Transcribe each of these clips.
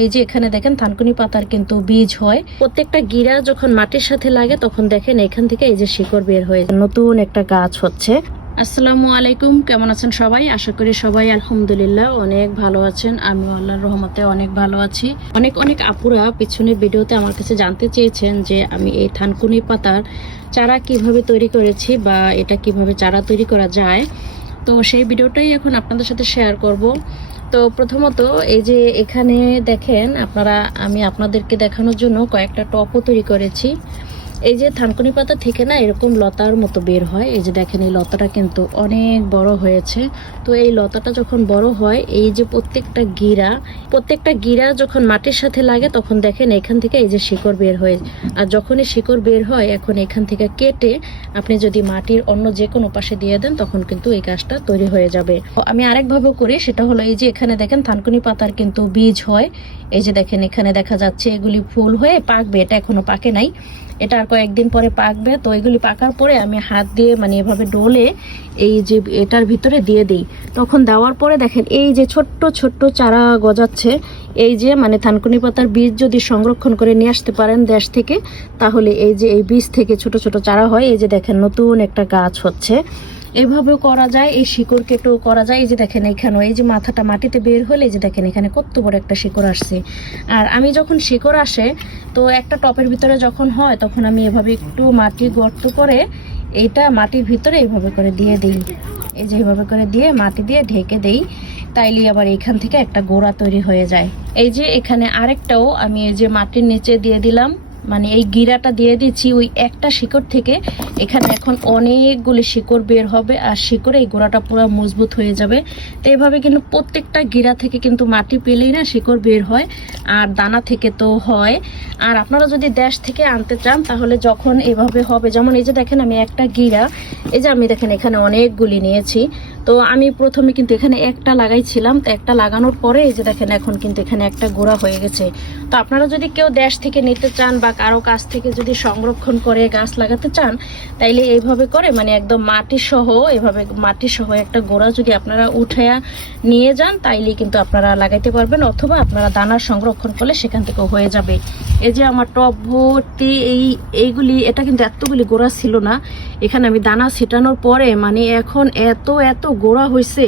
এই যে এখানে দেখেন থানকুনি পাতার কিন্তু বীজ হয়। প্রত্যেকটা গিরা যখন মাটির সাথে লাগে তখন দেখেন এখান থেকে এই যে শিকড় বের হয়ে নতুন একটা গাছ হচ্ছে। আসসালামু আলাইকুম, কেমন আছেন সবাই? আশা করি সবাই আলহামদুলিল্লাহ অনেক ভালো আছেন। আমি আল্লাহর রহমতে অনেক ভালো আছি। অনেক অনেক আপুরা পিছনের ভিডিওতে আমার কাছে জানতে চেয়েছেন যে আমি এই থানকুনি পাতার চারা কিভাবে তৈরি করেছি বা এটা কিভাবে চারা তৈরি করা যায়। তো সেই ভিডিওটাই এখন আপনাদের সাথে শেয়ার করব। তো প্রথমত এই যে এখানে দেখেন আপনারা, আমি আপনাদেরকে দেখানোর জন্য কয়েকটা টপও তৈরি করেছি। এই যে থানকুনি পাতা থেকে না এরকম লতার মতো বের হয়। এই যে দেখেন এই লতাটা কিন্তু অনেক বড় হয়েছে। তো এই লতাটা যখন বড় হয়, এই যে প্রত্যেকটা গিরা যখন মাটির সাথে লাগে তখন দেখেন এখান থেকে এই যে শিকড় বের হয়। আর যখনই শিকড় বের হয়, এখন এখান থেকে কেটে আপনি যদি মাটির অন্য যে কোনো পাশে দিয়ে দেন তখন কিন্তু এই গাছটা তৈরি হয়ে যাবে। আমি আরেকভাবে করি, সেটা হলো এই যে এখানে দেখেন থানকুনি পাতার কিন্তু বীজ হয়। এই যে দেখেন এখানে দেখা যাচ্ছে এগুলি ফুল হয়ে পাকবে, এটা এখনো পাকে নাই, এটা আর কয়েকদিন পরে পাকবে। তো এগুলি পাকার পরে আমি হাত দিয়ে মানে এভাবে ডলে এই যে এটার ভিতরে দিয়ে দিই। তখন দেওয়ার পরে দেখেন এই যে ছোট্ট ছোট্ট চারা গজাচ্ছে। এই যে মানে থানকুনি পাতার বীজ যদি সংরক্ষণ করে নিয়ে আসতে পারেন দেশ থেকে, তাহলে এই যে এই বীজ থেকে ছোট ছোট চারা হয়। এই যে দেখেন নতুন একটা গাছ হচ্ছে। এইভাবেও করা যায়, এই শিকড় কেটেও করা যায়। এই যে দেখেন এখানে এই যে মাথাটা মাটিতে বের হলে এই যে দেখেন এখানে কত বড় একটা শিকড় আসছে। আর আমি যখন শিকড় আসে, তো একটা টপের ভিতরে যখন হয় তখন আমি এভাবে একটু মাটি গর্ত করে এইটা মাটির ভিতরে এইভাবে করে দিয়ে দিই। এই যে এইভাবে করে দিয়ে মাটি দিয়ে ঢেকে দেই, তাইলে আবার এখান থেকে একটা গোড়া তৈরি হয়ে যায়। এই যে এখানে আরেকটাও আমি এই যে মাটির নিচে দিয়ে দিলাম, মানে এই গিরাটা দিয়ে দিচ্ছি ওই একটা শিকড় থেকে। এখানে এখন অনেকগুলি শিকড় বের হবে আর শিকড়ে এই গোড়াটা পুরো মজবুত হয়ে যাবে। তো এইভাবে কিন্তু প্রত্যেকটা গিরা থেকে কিন্তু মাটি পেলেই না শিকড় বের হয়, আর দানা থেকে তো হয়। আর আপনারা যদি দেশ থেকে আনতে চান তাহলে যখন এভাবে হবে, যেমন এই যে দেখেন আমি একটা গিরা, এই যে আমি দেখেন এখানে অনেকগুলি নিয়েছি। তো আমি প্রথমে কিন্তু এখানে একটা লাগাইছিলাম, তো একটা লাগানোর পরে এই যে দেখেন এখন কিন্তু এখানে একটা গোড়া হয়ে গেছে। তো আপনারা যদি কেউ দেশ থেকে নিতে চান বা কারো কাছ থেকে যদি সংরক্ষণ করে গাছ লাগাতে চান, তাইলে এইভাবে করে মানে একদম মাটি সহ, এভাবে মাটি সহ একটা গোড়া যদি আপনারা উঠে নিয়ে যান তাইলে কিন্তু আপনারা লাগাইতে পারবেন, অথবা আপনারা দানা সংরক্ষণ করলে সেখান থেকেও হয়ে যাবে। এই যে আমার টব ভর্তি এইগুলি, এটা কিন্তু এতগুলি গোড়া ছিল না। এখানে আমি দানা ছিটানোর পরে মানে এখন এত এত গোড়া হয়েছে,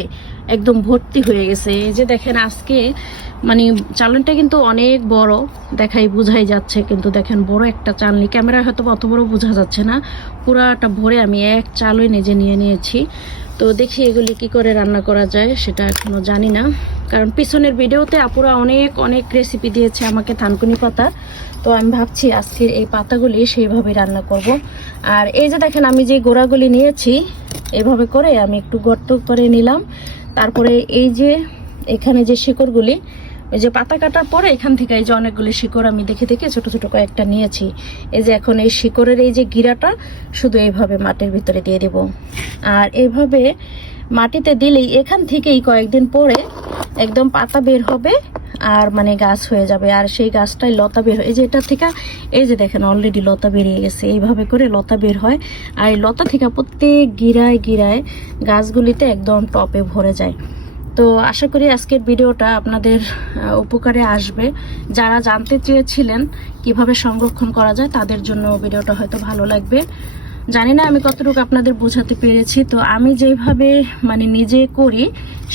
একদম ভর্তি হয়ে গেছে। এই যে দেখেন আজকে মানে চালনিটা কিন্তু অনেক বড়, বোঝাই যাচ্ছে, কিন্তু দেখেন বড় একটা চালনি, ক্যামেরায় হয়তো অত বড় বোঝা যাচ্ছে না। পুরাটা ভরে আমি এক চালই নিজে নিয়ে নিয়েছি। তো দেখি এগুলি কি করে রান্না করা যায় সেটা এখনো জানি না, কারণ পিছনের ভিডিওতে আপুরা অনেক অনেক রেসিপি দিয়েছে আমাকে থানকুনি পাতা। তো আমি ভাবছি আজকের এই পাতাগুলি সেইভাবে রান্না করব। আর এই যে দেখেন আমি যে গোড়াগুলি নিয়েছি, এইভাবে করে আমি একটু গর্ত করে নিলাম। তারপরে এই যে এখানে যে শিকড়গুলি, এই যে পাতা কাটার পরে এখান থেকে এই যে অনেকগুলি শিকড় আমি দেখে দেখে ছোট ছোট কয়েকটা নিয়েছি। এই যে এখন এই শিকড়ের এই যে গিরাটা শুধু এইভাবে মাটির ভিতরে দিয়ে দেব। আর এইভাবে মাটিতে দিলেই এখান থেকেই কয়েকদিন পরে একদম পাতা বের হবে আর মানে গাছ হয়ে যাবে। আর সেই গাছটাই লতা বের হয়। এই যে এটা থেকে এই যে দেখেন অলরেডি লতা বেরিয়ে গেছে। এইভাবে করে লতা বের হয়, আর এই লতা থেকে প্রত্যেক গিরায় গিরায় গাছগুলিতে একদম টপে ভরে যায়। তো আশা করি আজকের ভিডিওটা আপনাদের উপকারে আসবে। যারা জানতে চেয়েছিলেন কিভাবে সংরক্ষণ করা যায় তাদের জন্য ভিডিওটা হয়তো ভালো লাগবে। জানি না আমি কতটুকু আপনাদের বোঝাতে পেরেছি। তো আমি যেভাবে মানে নিজে করি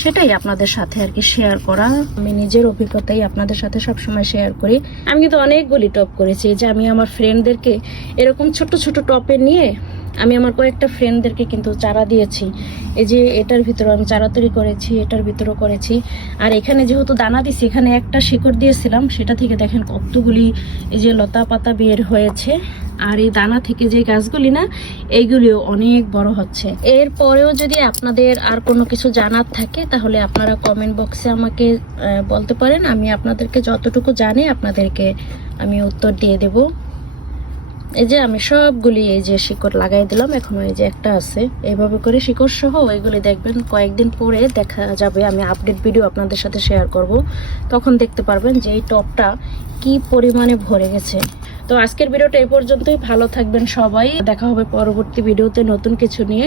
সেটাই আপনাদের সাথে আর কি শেয়ার করা। আমি নিজের অভিজ্ঞতাই আপনাদের সাথে সবসময় শেয়ার করি। আমি কিন্তু অনেকগুলি টপ করেছি, যে আমি আমার ফ্রেন্ডদেরকে এরকম ছোট ছোট টপে নিয়ে আমি আমার কয়েকটা ফ্রেন্ডদেরকে কিন্তু চারা দিয়েছি। এই যে এটার ভিতরে আমি চারা তৈরি করেছি, এটার ভিতরেও করেছি। আর এখানে যেহেতু দানা দিছি, এখানে একটা শিকড় দিয়েছিলাম, সেটা থেকে দেখেন কতগুলি এই যে লতা পাতা বের হয়েছে। আর এই দানা থেকে যে গাছগুলি না, এইগুলিও অনেক বড় হচ্ছে। এরপরেও যদি আপনাদের আর কোনো কিছু জানার থাকে তাহলে আপনারা কমেন্ট বক্সে আমাকে বলতে পারেন। আমি আপনাদেরকে যতটুকু জানি আপনাদেরকে আমি উত্তর দিয়ে দেব। এই যে আমি সবগুলি এই যে শিকড় লাগাই দিলাম, এখনো এই যে একটা আছে। এইভাবে করে শিকড় সহ এগুলি দেখবেন কয়েকদিন পরে দেখা যাবে, আমি আপডেট ভিডিও আপনাদের সাথে শেয়ার করব। তখন দেখতে পারবেন যে এই টপটা কি পরিমাণে ভরে গেছে। তো আজকের ভিডিওটা এই পর্যন্তই। ভালো থাকবেন সবাই, দেখা হবে পরবর্তী ভিডিওতে নতুন কিছু নিয়ে।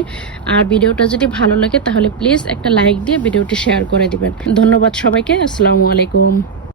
আর ভিডিওটা যদি ভালো লাগে তাহলে প্লিজ একটা লাইক দিয়ে ভিডিওটি শেয়ার করে দিবেন। ধন্যবাদ সবাইকে। আসসালামু আলাইকুম।